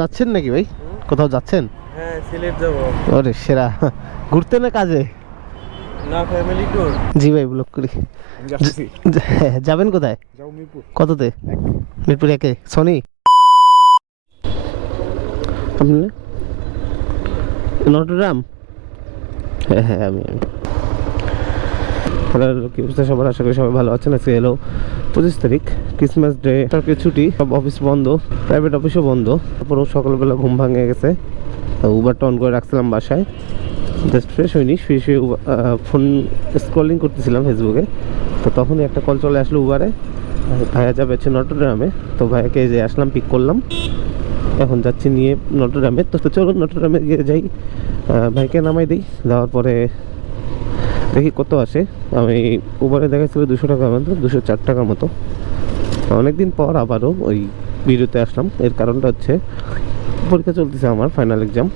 যাচ্ছেন নাকি ভাই? কোথাও যাচ্ছেন? হ্যাঁ, সিলেট যাব। ওরে সেরা, ঘুরতে না কাজে? না, ফ্যামিলি ট্যুর। জি ভাই, ব্লক করি। আমি যাচ্ছি। যাবেন কোথায়? যাও মিরপুর। কততে? মিরপুর একে। সনি আপনি নটরডাম? হ্যাঁ হ্যাঁ, আমি কি অবস্থা সবার? আশা করি সবাই ভালো আছেন। আজকে এলো 25 তারিখ, ক্রিসমাস ডে। সরকারি ছুটি, সব অফিস বন্ধ, প্রাইভেট অফিসও বন্ধ। তারপরও সকালবেলা ঘুম ভাঙে গেছে, উবারটা অন করে রাখছিলাম বাসায়। জাস্ট ফ্রেশ হয়নি, শুয়ে শুয়ে ফোন স্ক্রলিং করতেছিলাম ফেসবুকে। তো তখনই একটা কল চলে আসলো উবারে। ভাইয়া যাবে হচ্ছে নটরডামে। তো ভাইয়াকে যে আসলাম, পিক করলাম, এখন যাচ্ছি নিয়ে নটরডামে। তো চলো নটরডামে গিয়ে যাই, ভাইকে নামাই দিই। যাওয়ার পরে দেখি কত আসে। আমি উবারে দেখাচ্ছিল 200 টাকা মতো, 204 টাকা মতো। অনেকদিন পর আবারও ওই ভিডিওতে আসলাম। এর কারণটা হচ্ছে পরীক্ষা চলতেছে আমার, ফাইনাল এক্সাম।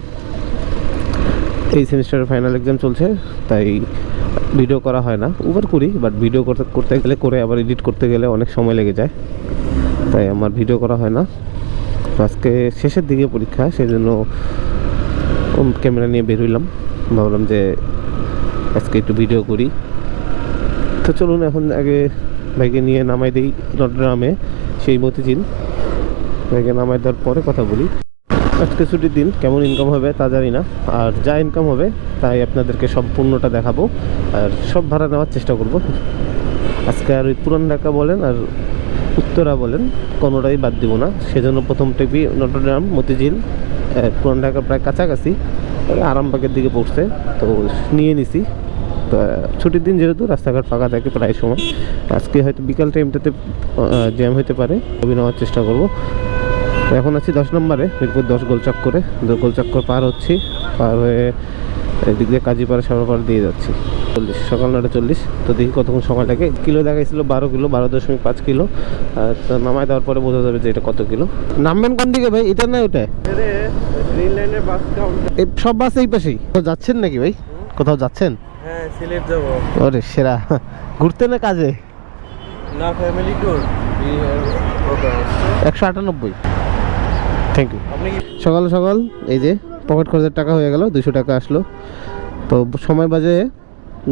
এই সেমিস্টারের ফাইনাল এক্সাম চলছে, তাই ভিডিও করা হয় না। উবার করি, বাট ভিডিও করতে গেলে করে আবার এডিট করতে গেলে অনেক সময় লেগে যায়, তাই আমার ভিডিও করা হয় না। আজকে শেষের দিকে পরীক্ষা, সেই জন্য ক্যামেরা নিয়ে বের হইলাম। ভাবলাম যে আজকে একটু ভিডিও করি। তো চলুন এখন আগে ভাইকে নিয়ে নামাই দিই নটরডামে, সেই মতিঝিল। ভাইকে নামাই দেওয়ার পরে কথা বলি। আজকে ছুটির দিন, কেমন ইনকাম হবে তা জানি না। আর যা ইনকাম হবে তাই আপনাদেরকে সম্পূর্ণটা দেখাবো, আর সব ভাড়া নেওয়ার চেষ্টা করব আজকে। আর ওই পুরান ঢাকা বলেন আর উত্তরা বলেন, কোনোটাই বাদ দিব না। সেজন্য প্রথম টিপি নটরডাম, মতিঝিল। পুরান ঢাকা প্রায় কাছাকাছি, আরামবাগের দিকে পড়ছে, তো নিয়ে নিছি। তো ছুটির দিন যেহেতু রাস্তাঘাট ফাঁকা থাকে প্রায় সময়, আজকে হয়তো বিকাল টাইমটাতে জ্যাম হতে পারে, ছবি নেওয়ার চেষ্টা করব। তো এখন আছি 10 নম্বরে, মিরপুর 10 গোলচক্করে। গোলচক্কর পার হচ্ছি, পার হয়ে এদিক দিয়ে কাজীপাড়া সারাপাড় দিয়ে যাচ্ছি। 40, সকাল 9:40। তো দেখি কতক্ষণ সময় লাগে। কিলো দেখাইছিল 12 কিলো, 12.5 কিলো। তো নামায় দেওয়ার পরে বোঝা যাবে যে এটা কত কিলো। নামবেন কোন দিকে ভাই? এটা না ওটা? গ্রিন লাইনের বাস কাউন্টার। এই সব বাস এই পাশেই। কোথাও যাচ্ছেন নাকি ভাই? কোথাও যাচ্ছেন? হ্যাঁ, সিলেট যাব। ওরে সেরা, ঘুরতে না কাজে? না, ফ্যামিলি ট্যুর। 198। Thank you. আপনি কি সকাল সকাল এই যে পকেট খরচের টাকা হয়ে গেল, 200 টাকা আসলো। তো সময় বাজে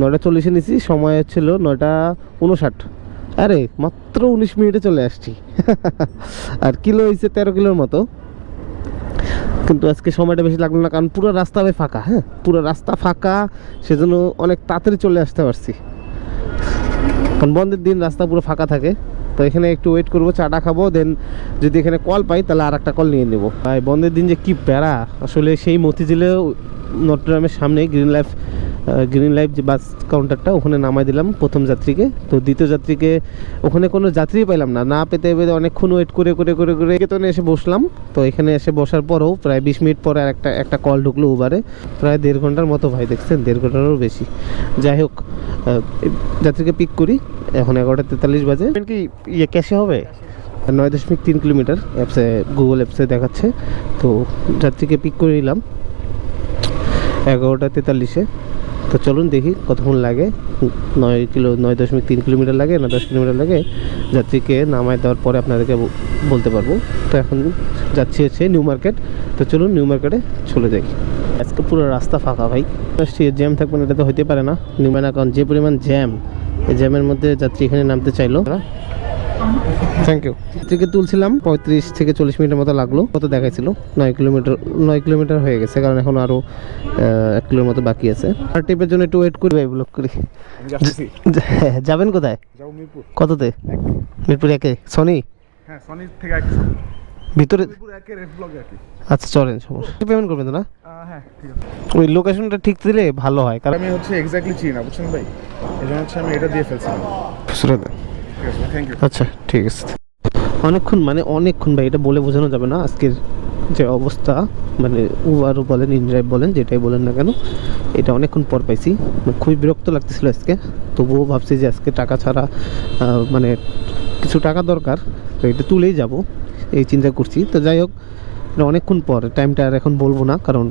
9:40 নিছি, সময় ছিল 9:59। আরে মাত্র 19 মিনিটে চলে আসছি। আর কিলো হয়েছে 13 কিলোর মতো। কিন্তু আজকে সময়টা বেশি লাগলো না, কারণ পুরো রাস্তা ফাঁকা। হ্যাঁ, পুরো রাস্তা ফাঁকা, সেজন্য অনেক তাড়াতাড়ি চলে আসতে পারছি। কারণ বন্ধের দিন রাস্তা পুরো ফাঁকা থাকে। তো এখানে একটু ওয়েট করবো, চাটা খাবো, দেন যদি এখানে কল পাই তাহলে আর একটা কল নিয়ে নেবো। ভাই বন্ধের দিন যে কি প্যারা আসলে। সেই মতিঝিলে নটরডামের সামনে গ্রিন লাইফ যে বাস কাউন্টারটা, ওখানে নামাই দিলাম প্রথম যাত্রীকে। তো দ্বিতীয় যাত্রীকে ওখানে কোনো যাত্রী পাইলাম না, না পেতে পেতে অনেকক্ষণ ওয়েট করে করে করে করে এখানে এসে বসলাম। তো এখানে এসে বসার পরেও প্রায় 20 মিনিট পরে আর একটা কল ঢুকলো উবারে, প্রায় 1.5 ঘন্টার মতো। ভাই দেখছেন, 1.5 ঘন্টারও বেশি। যাই হোক, যাত্রীকে পিক করি। এখন 11:43 বাজে। কি ইয়ে ক্যাশে হবে? 9.3 কিলোমিটার অ্যাপসে, গুগল অ্যাপসে দেখাচ্ছে। তো যাত্রীকে পিক করে নিলাম 11:43-এ। তো চলুন দেখি কতক্ষণ লাগে। 9.3 কিলোমিটার লাগে না 10 কিলোমিটার লাগে। যাত্রীকে নামায় দেওয়ার পরে আপনাদেরকে বলতে পারবো। তো এখন যাচ্ছি হচ্ছে নিউ মার্কেট। তো চলুন নিউ মার্কেটে চলে যাই। আজকে পুরো রাস্তা ফাঁকা ভাই। জ্যাম থাকবে না এটা তো হতে পারে না। নিউ মার্কেট, কারণ যে পরিমাণ জ্যাম, এই জ্যামের মধ্যে যাত্রী এখানে নামতে চাইলো। Thank you. যাত্রীকে তুলছিলাম 35 থেকে 40 মিনিটের মতো লাগলো। কত দেখাইছিল? 9 কিলোমিটার হয়ে গেছে, কারণ এখন আরো 1 কিলোর মতো বাকি আছে। আর টিপের জন্য একটু ওয়েট করি ভাই, ব্লক করি। আমি যাচ্ছি। যাবেন কোথায়? যাও মিরপুর। কততে? মিরপুর একে। সনি? হ্যাঁ, সনি থেকে ভিতরে? মিরপুর একে রেড ব্লক আর কি। আচ্ছা চলেন, সমস্যা। পেমেন্ট করবেন তো না? হ্যাঁ, ঠিক আছে। ওই লোকেশনটা ঠিক দিলে ভালো হয়, কারণ আমি হচ্ছে এক্স্যাক্টলি চিনি না, বুঝছেন ভাই। এজন্য হচ্ছে আমি এটা দিয়ে ফেলছিলাম। খুচরা দেন। ঠিক আছে, থ্যাংক ইউ। আচ্ছা ঠিক আছে। অনেকক্ষণ ভাই, এটা বলে বোঝানো যাবে না। আজকের যে অবস্থা, মানে উবারও বলেন, ইনড্রাইভ বলেন, যেটাই বলেন না কেন, এটা অনেকক্ষণ পর পাইছি। খুবই বিরক্ত লাগতেছিল আজকে। তবুও ভাবছি যে আজকে টাকা ছাড়া, মানে কিছু টাকা দরকার, তো এটা তুলেই যাব এই চিন্তা করছি। তো যাই হোক, এটা অনেকক্ষণ পর, টাইমটা আর এখন বলবো না, কারণ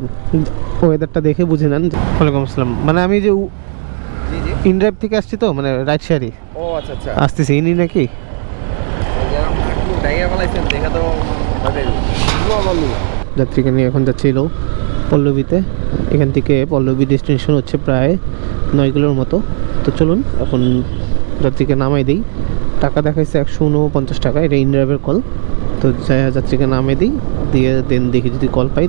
ওয়েদারটা দেখে বুঝে নেন। ওয়ালাইকুম আসসালাম। মানে আমি যে ইনড্রাইভ থেকে আসছি, তো মানে রাইট শেয়ারই। ও আচ্ছা আচ্ছা। আসতেছি ইনি নাকি? যাত্রীকে নিয়ে এখন যাচ্ছি হলো পল্লবীতে। এখান থেকে পল্লবী ডেস্টিনেশন হচ্ছে প্রায় 9 কিলোর মতো। তো চলুন এখন যাত্রীকে নামাই দিই। টাকা দেখাইছে 149 টাকা, এটা ইনড্রাইভের কল। তো যাত্রীকে নামিয়ে দিই, দিয়ে দেন দেখি যদি কল পাই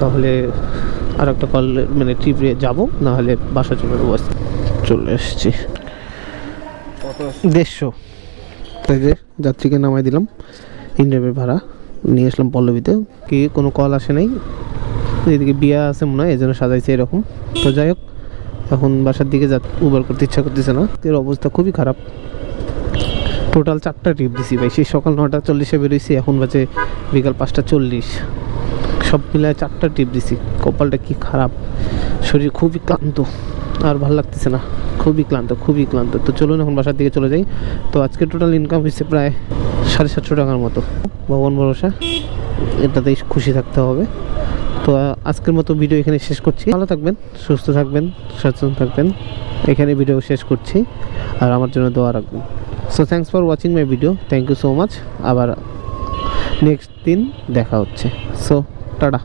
তাহলে আর একটা কল মানে ট্রিপে যাবো, না হলে বাসা চলে যাবো। চলে এসছি কত 150। তাই যে যাত্রীকে নামাই দিলাম, ইনড্রাইভের ভাড়া নিয়ে আসলাম পল্লবীতে। কি কোনো কল আসে নাই, এদিকে বিয়া আছে মনে হয়, এই জন্য সাজাইছে এরকম। তো যাই হোক, এখন বাসার দিকে উবার করতে ইচ্ছা করতেছে না, এর অবস্থা খুবই খারাপ। টোটাল 4টা ট্রিপ দিছি ভাই, সেই সকাল 9:40 বেরোইছি, এখন বাজে বিকাল 5:40। সব মিলায় 4টা ট্রিপ দিছি। কপালটা কি খারাপ, শরীর খুবই ক্লান্ত, আর ভালো লাগতেছে না, খুবই ক্লান্ত। তো চলুন এখন বাসার দিকে চলে যাই। তো আজকে টোটাল ইনকাম হয়েছে প্রায় 750 টাকার মতো। ভগবান ভরসা, এটাতেই খুশি থাকতে হবে। তো আজকের মতো ভিডিও এখানে শেষ করছি। ভালো থাকবেন, সুস্থ থাকবেন, সচেতন থাকবেন। এখানে ভিডিও শেষ করছি, আর আমার জন্য দোয়া রাখবেন। So thanks for watching my video, thank you so much. আবার নেক্সট দিন দেখা হচ্ছে। So tata.